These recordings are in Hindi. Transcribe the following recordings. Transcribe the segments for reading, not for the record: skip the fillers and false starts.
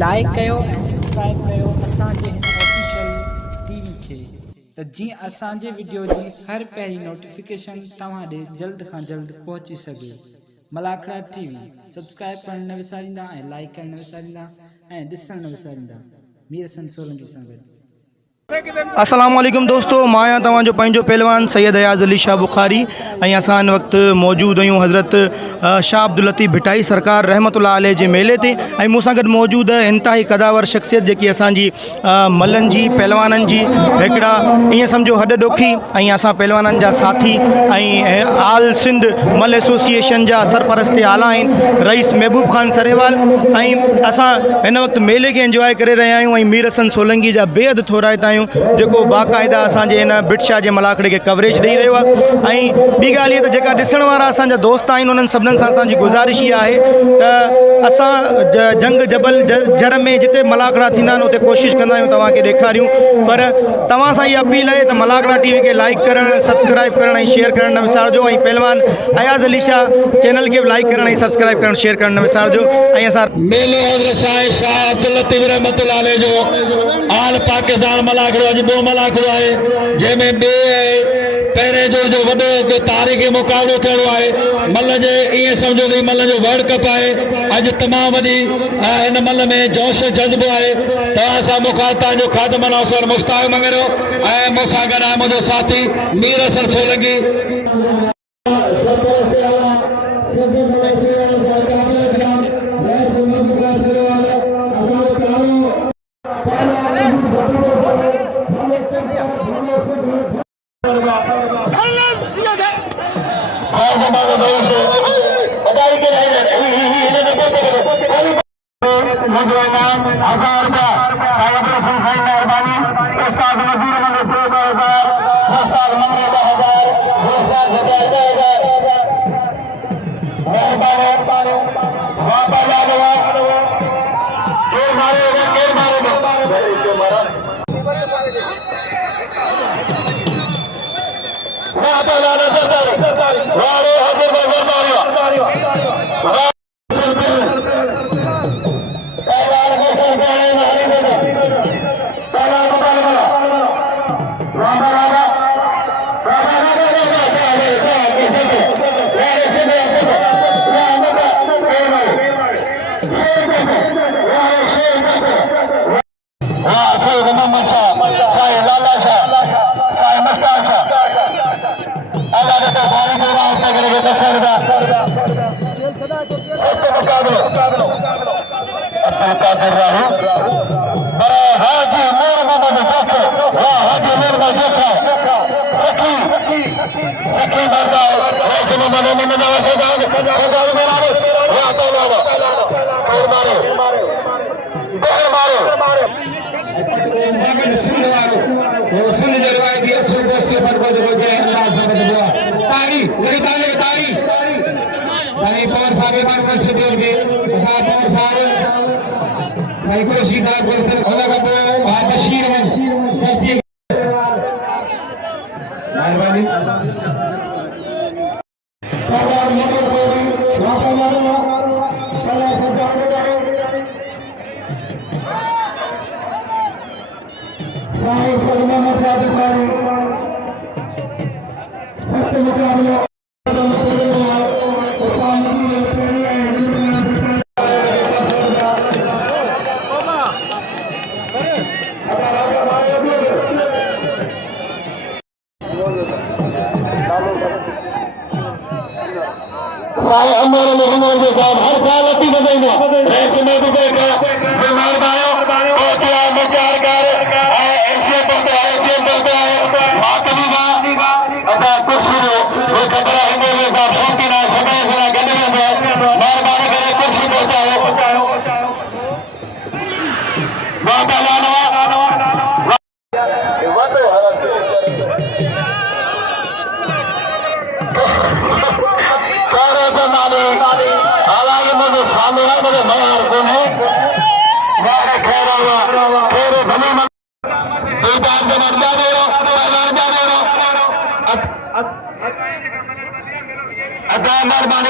लाइक कयो ऐं सब्सक्राइब कयो असांजे हिन ऑफिशियल टीवी खे त जीअं असांजे वीडियो जी हर पहिरीं नोटिफिकेशन तव्हां ॾे जल्द खां जल्द पहुची सघे। मलाखड़ा टीवी सब्सक्राइब करण न विसारींदा ऐं लाइक करण न विसारींदा ऐं ॾिसण न विसारींदा। मीर हसन सोलंकी सां गॾु। अस्सलाम वालेकुम दोस्तों, मां तव्हांजो पंहिंजो पहलवान सैयद अयाज़ अली शाह बुखारी ऐं असां हिन वक़्तु मौजूदु आहियूं हज़रत शाह अब्दुल लतीफ़ भिटाई सरकार रहमतुल्लाह अलैह जे मेले ते ऐं मूंसां गॾु मौजूदु आहे इंतिहाई कदावर शख़्सियत जेकी असांजी मल्लनि जी पहलवाननि जी हिकिड़ा ईअं सम्झो हॾ ॾोखी ऐं असां पहलवाननि जा साथी ऐं आल सिंध मल एसोसिएशन जा सरपरस्त आला आहिनि रईस महबूब ख़ान सरेवाल ऐं असां हिन वक़्तु मेले खे इंजॉय करे रहिया आहियूं ऐं मीर हसन सोलंकी जा बेहद थोराइता आहियूं जेको बाक़ाइदा असांजे हिन बिटशा जे मलाखड़े खे कवरेज ॾेई रहियो आहे। ऐं ॿी ॻाल्हि इहा त जेका ॾिसण वारा असांजा दोस्त आहिनि उन्हनि सभिनीनि सां असांजी गुज़ारिश इहा आहे त असां जंग जबल जर में जिते मलाखड़ा थींदा आहिनि उते कोशिशि कंदा आहियूं तव्हांखे ॾेखारियूं, पर तव्हां सां इहा अपील आहे त मलाखड़ा टीवी खे लाइक करणु सब्सक्राइब करणु ऐं शेयर करणु न विसारिजो ऐं पहलवान अयाज़ अली शाह चैनल खे बि लाइक करणु ऐं सब्सक्राइब करणु शेयर करणु न विसारिजो। ऐं असां मेलो हज़रत शाह अब्दुल लतीफ़ रहमतुल्लाह अलैह जो आल पाकिस्तान मलाखड़ो अॼु ॿियो मलाखड़ो आहे जंहिंमें पहिरें जो वॾो तारीख़ी मुक़ाबिलो थियणो आहे। मल जे ईअं सम्झो कि मल जो वर्ल्ड कप आहे। अॼु तमामु वॾी हिन मल में जोश जज़्बो आहे। तव्हां सां मुखातिब तव्हांजो ख़ातिम नौसर मुश्ताक मंगरो ऐं मूंसां गॾु आहे मुंहिंजो साथी मीर हसन सोलंकी।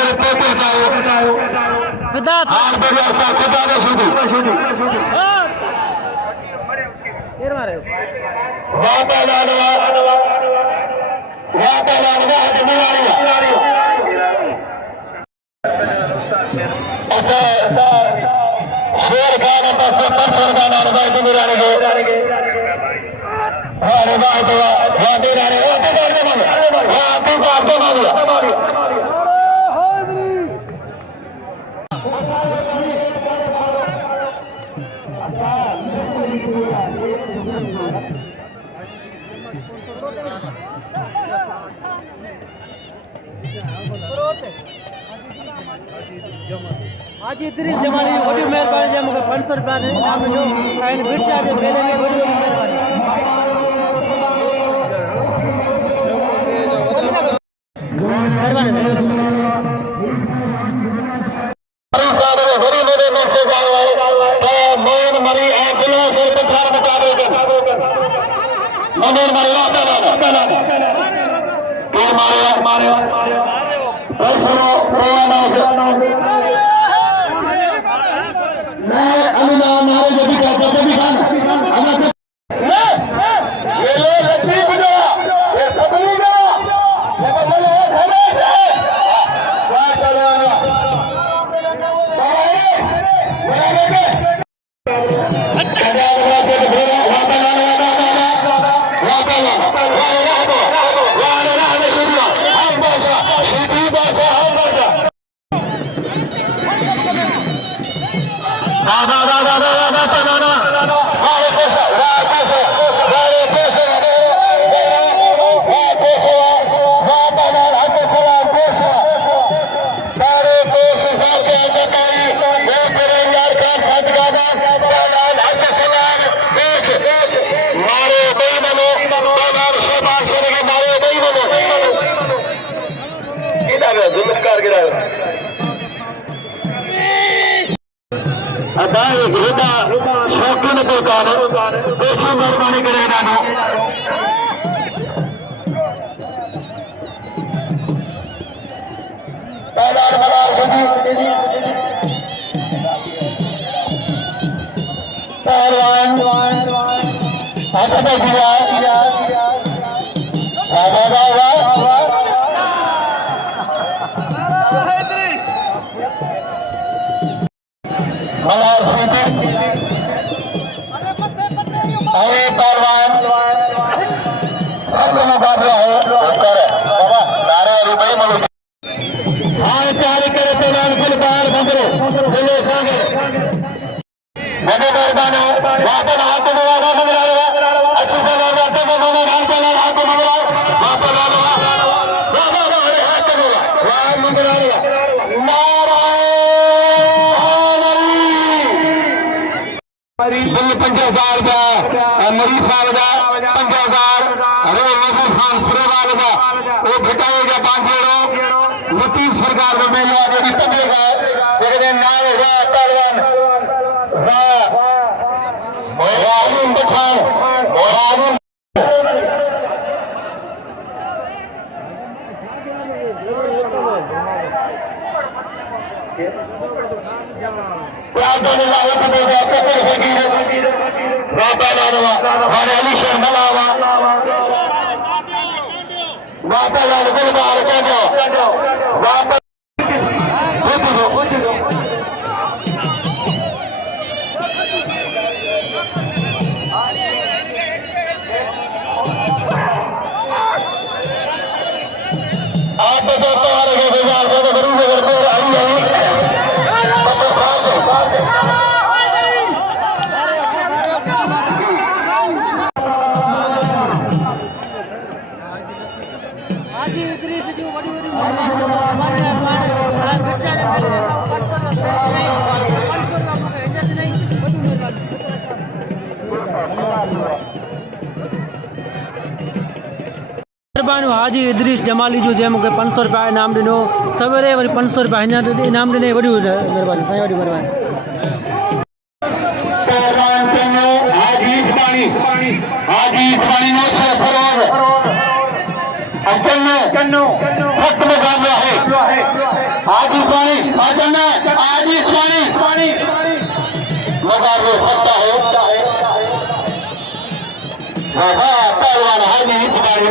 करे पोते बताओ हाल बढ़िया सा खुदा ने शुरू वाह पहलवान वाह जिम्मेदारी अच्छा शेर गाने पर से पंचर गाना रहा जिम्मेदारी को अरे वाह तो वाह दे रहे हो तो कर दे वाह तू बात तो मार हाजी इद्रीस जमाली वॾी महिरबानी जे मूंखे 500 रुपया इनाम ॾिनो ऐं बिरचा जे मेले में वॾी महिरबानी शौकीन दुकान बेसी मेहरबानी करे बिल 5000 का मरीज साल का 5000 अरे वजीर खान सुरेवाल का वो घटाएगा 5 लतीफ सरकार का मेला जो भी तबलेगा लेकिन नाम है पहलवान मोहराम पठान मोहराम हाजी इद्रीस जो वॾी मेहरबानी बिरचा जे मेले में 500 रुपया मूंखे हिजत नहीं वॾी मेहरबानी हाजी इद्रीस जमाली जो जे मूंखे 500 रुपया इनाम ॾिनो सवेरे वरी 500 रुपया इनाम ॾिने वॾी मेहरबानी साईं वॾी मेहरबानी हाजी इस्मानी नो सरोवर अकन्नो सख्त मुकाबला है हाजी स्वामी हाजी स्वामी मुकाबले सकता है पहलवान हाजी हिस्सारी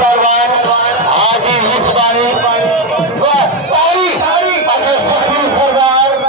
पहलवान हाजी हिस्सारी सरदार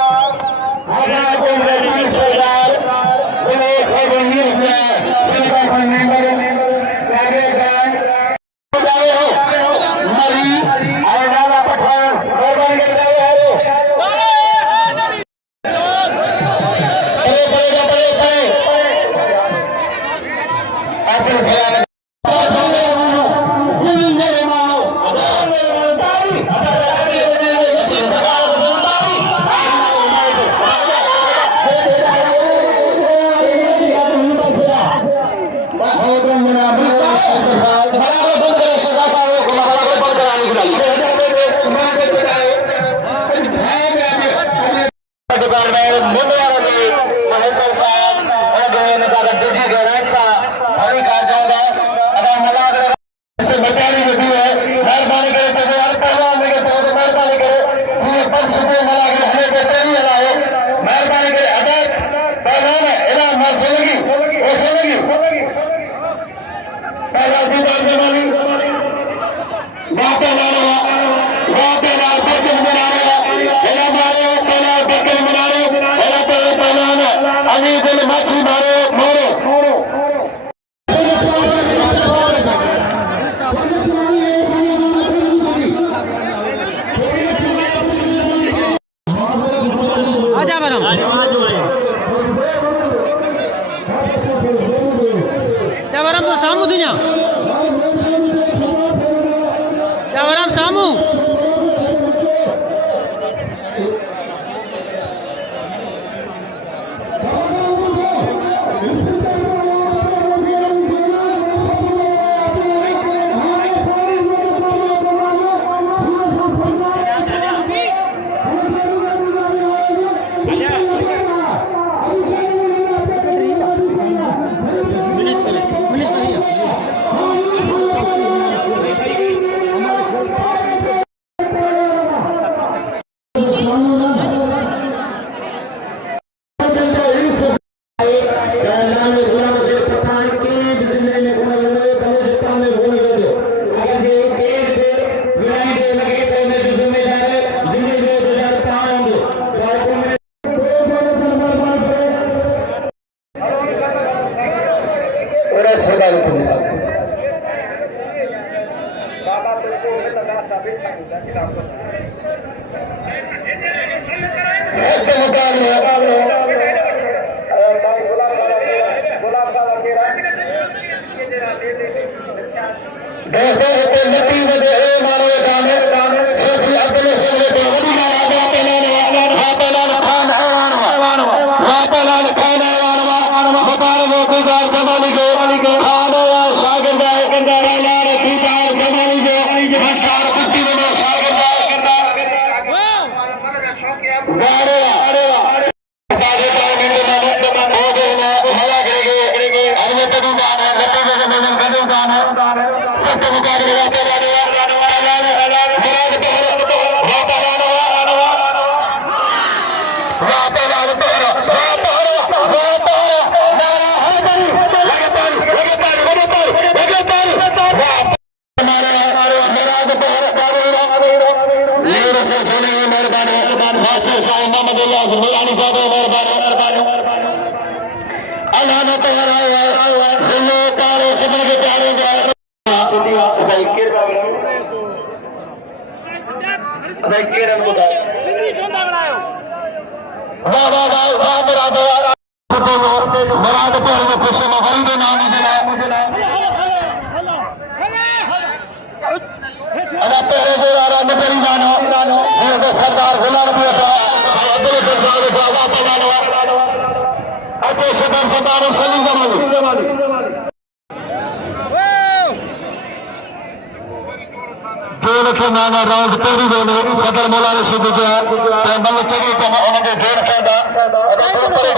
राउंड तेरी दोनों सदर मौला ने शुद्ध जो है तो बल चढ़ी तो उन्होंने जोड़ के दा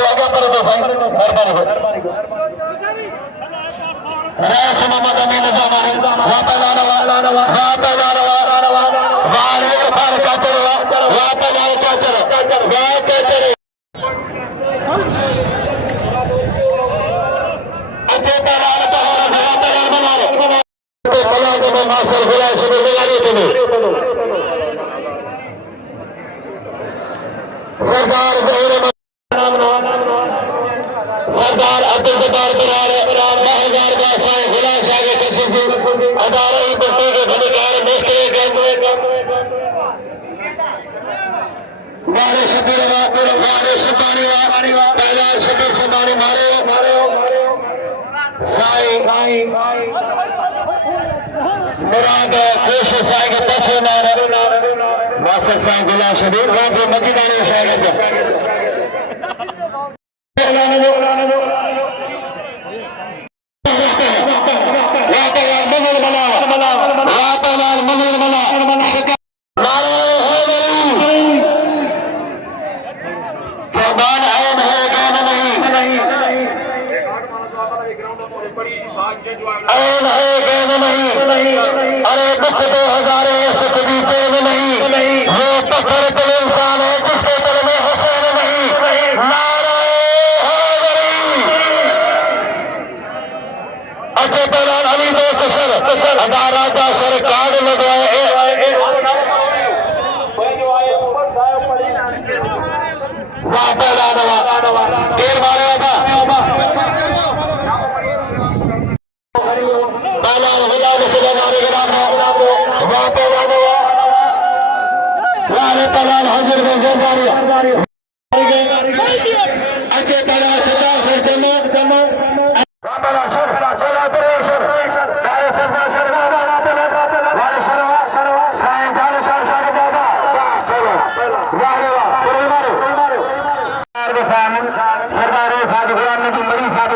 आगे पर तो सही मेहरबानी हो रास मोहम्मद अमीन जमानी वा पहला वाले फार चाचा सरदार सरदार अब्दुल जब्बार बरार महगार का साईं गुलाम साहब के कसीसी अदारे बच्चे के फनकार मिस्त्री के वारे शबीर वारे शबानी पहला शबीर शबानी मारे साईं मुराद खुश साईं के पछे मारे वासफ साईं गुलाम शबीर वाजे मदीनानी शागिर्द अरे दुख 2000 सदी से नहीं वो पत्थर दिल इंसान है जिसके दिल में हुसैन नहीं नारे अच्छे पहला अली दोस्त सर हजार राजा सर कार्ड लगवाए वाह पहला डेढ़ मारे था हाजिर अच्छे तरह सरदार साहब गुलाम नबी मरी साहब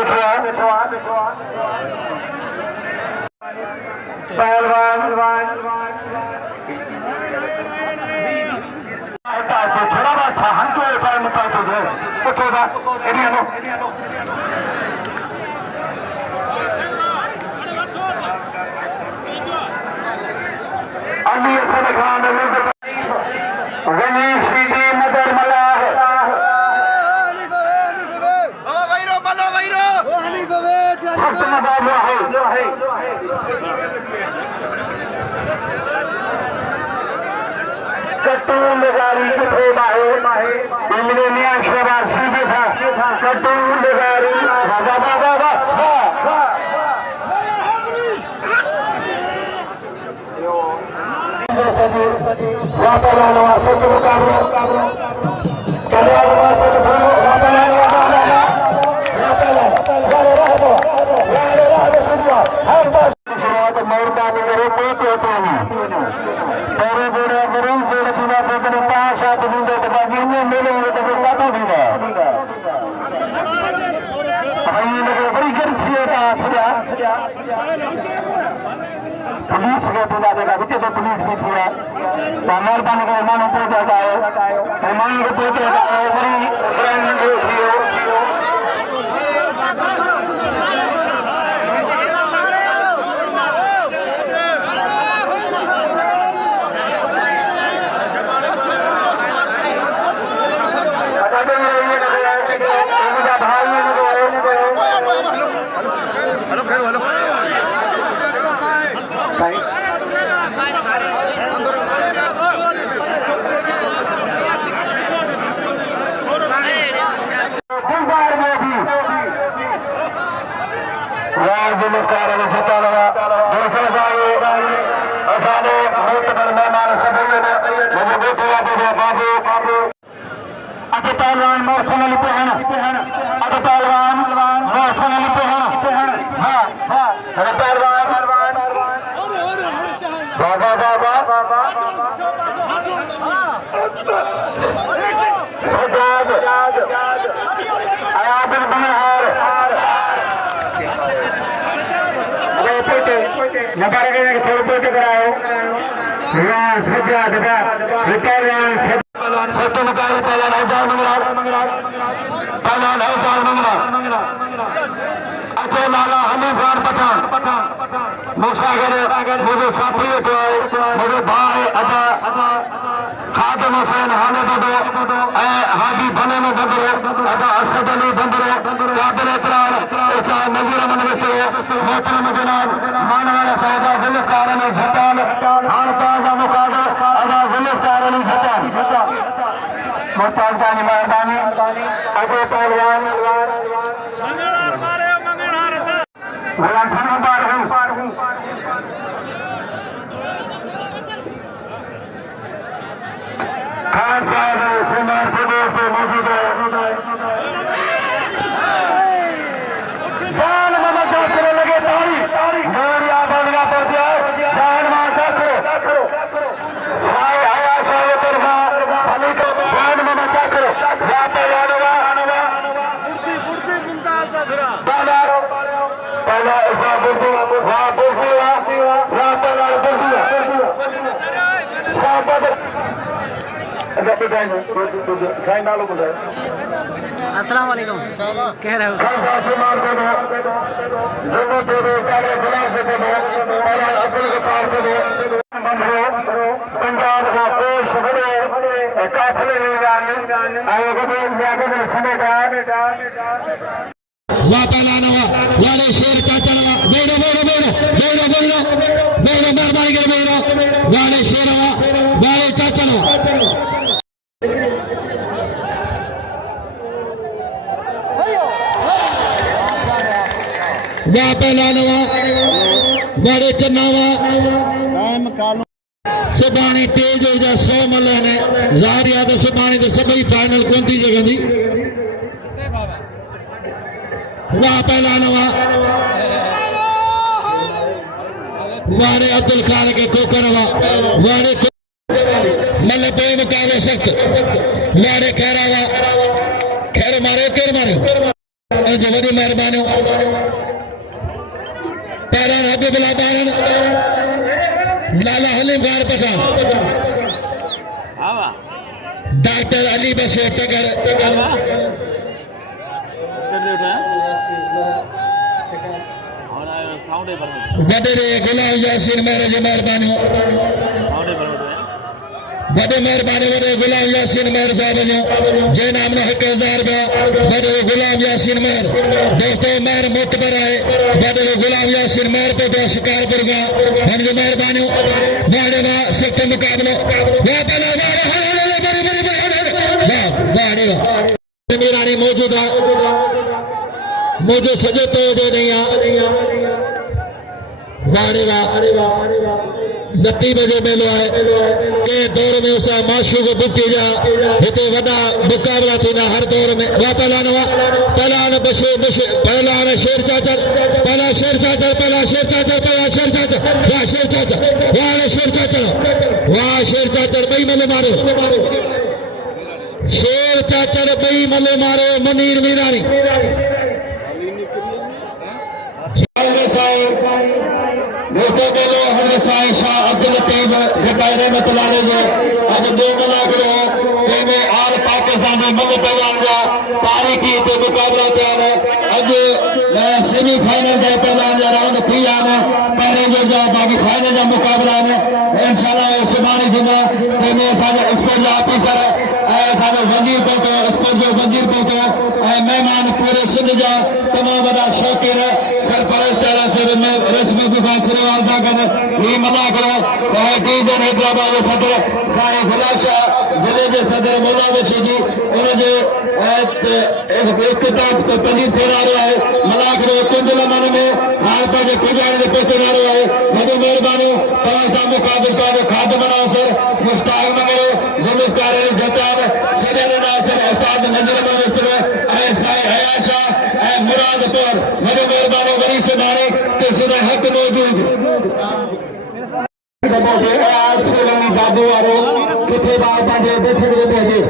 पहलवान थोड़ा बहुत अच्छा हम तो टाइम पाए तो जो उठेगा area low Ali Hasan Khan Ganesh ji mother मलाह सख्त मुकाबला है कट्टू लगारी किथे बाहे इमने मियां शहबाज सीधे था कट्टू लगारी बाबा बाबा बाबा वातावरण सख्त मुकाबला कल्याण वासत वातावरण मेहरबानी करो कोई कहते नहीं तेरे बोरे गरीब बोरे बिना देखने 5-7 दिन के बाद मिलने मिलेंगे तो फिर काटो देगा भाई ये लगे बड़ी गर्मी होता है पुलिस के बुला देगा बच्चे तो पुलिस भी छुआ तो मेहरबानी करो मानो पहुंचा जाए मेहमान को पहुंचा जाए बड़ी पहलवान मौसम पहन पहलवान मौसम पहन पहलवान बाबा बाबा सजाद आयाबिल बनहार नंबर के छोड़ के कराओ सजाद का पहलवान सत्य मुकाबले पहला नहीं जान मंगला अच्छे लाला हमीद खान पठान मुसागर मुझे साथी मुझे भाई अदा खादिम हुसैन हाने बदो हाजी बने में बंदरो अदा असद अली बंदरो काबिल इकरार इस्लाम नजीर मनविस्तो मोहतरम जनाब मानवाला साहिबा जुल्फकार अली झटान हालताजा मुकादर अदा जुल्फकार अली झटान मुस्ताद जानी अजय पहलवान खान साहब सीमार प्रदेश पे मौजूद है। जान मामा चाकरो लगे तारी मोरिया बंगा पहुंचा जान मामा चाकरो साई आया साई तरफा भली का जान मामा चाकरो वापे जानवा बुर्दी मुमताज दा फिरा पहला इसा बुर्दी वहां बुर्दी वापे लाल बुर्दी साहब अस्सलाम वालेकुम कह रहे हो पंजाब का पेश बड़े काफिले वाले शेर चाचा बेड़ो बेड़ो बेड़ो बेड़ो बेड़ो बेड़ो मेहरबानी कर बेड़ो वाले शेर वाले चाचा वाह पहलानवा वाड़े चन्नावा सुबानी तेज हो जा 100 मल्ला ने ज़ाहिर याद सुबानी तो सभी फाइनल कौन थी जगह दी वाह पहलानवा वाड़े अब्दुल खान के कोकरवा वाड़े मल्ले पे मुकाबले सख्त वाड़े खैरावा खैर मारे जो बड़ी मेहरबानी पैरान हबीबुल्लाह पैरान लाला हलीम गार पठान डॉक्टर अली बशीर टकर वडे गुलाम यासीन मेहर जी मेहरबानी वडे मेहरबानी वडे गुलाम यासीन मेहर साहब जो जे नाम ने 1000 रुपया वडे गुलाम यासीन मेहर दोस्तों मेहर मोतबर है वडे गुलाम यासीन मेहर तो शिकारपुर का हम जो मेहरबानी वाड़े वा सख्त मुकाबलो वाह पहला वाड़े मेरानी मौजूद है मौजूद सजे तो दे नहीं वाड़े वा 29 बजे मेलो है के दौर में उसा माशू को बुक जा हिते वडा मुकाबला थींदा हर दौर में वा पहलान बशीर पहलान शेर चाचर पहला शेर चाचर वाह शेर चाचर बई मले मारो शेर चाचर बई मले मारो मुनीर मीरानी दोस्तों बोलो हजरत साईं शाह अब्दुल लतीफ घटाई रहमतुल्लाह अलैह जो आज दो मना करो में आल पाकिस्तान में मल पहलवान जा तारीखी ते मुकाबला थिया आज सेमीफाइनल के पहलवान जा राउंड थी आने पहले जो बाकी फाइनल जा मुकाबला ने इंशाल्लाह सुभाणे थींदा तंहिंमें असांजा स्पोर्ट जा ऑफिसर असांजो वज़ीर पहुतो स्पोर्ट जो वज़ीर पहुतो मेहमान पूरे सिंध जा तमाम वॾा शौक़ीन सरपरस्त रस्म गुफान सिरेवाल था कन ही मना करो डीजन हैदराबाद के सदर साईं गुलाब शाह जिले के सदर मौला बशीर जी उनजे इख्तिताम पजीर थियण वारो आहे मना करो चंदुल मन में हाल पंहिंजे पुॼाणे ते पहुचण वारो आहे वॾी महिरबानी तव्हां सां मुक़ाबिल पंहिंजो खादम नासिर मुश्ताक मंगलो जुलूसकार अली जताब सीनियर नासिर उस्ताद नज़ीर मुस्तफ़ा ऐं साईं हया शाह ऐं मुराद पौर वॾी महिरबानी वरी सुभाणे ते सिधे हक़ मौजूद जादू वारो किथे बार पंहिंजे बैठक ते पहुचे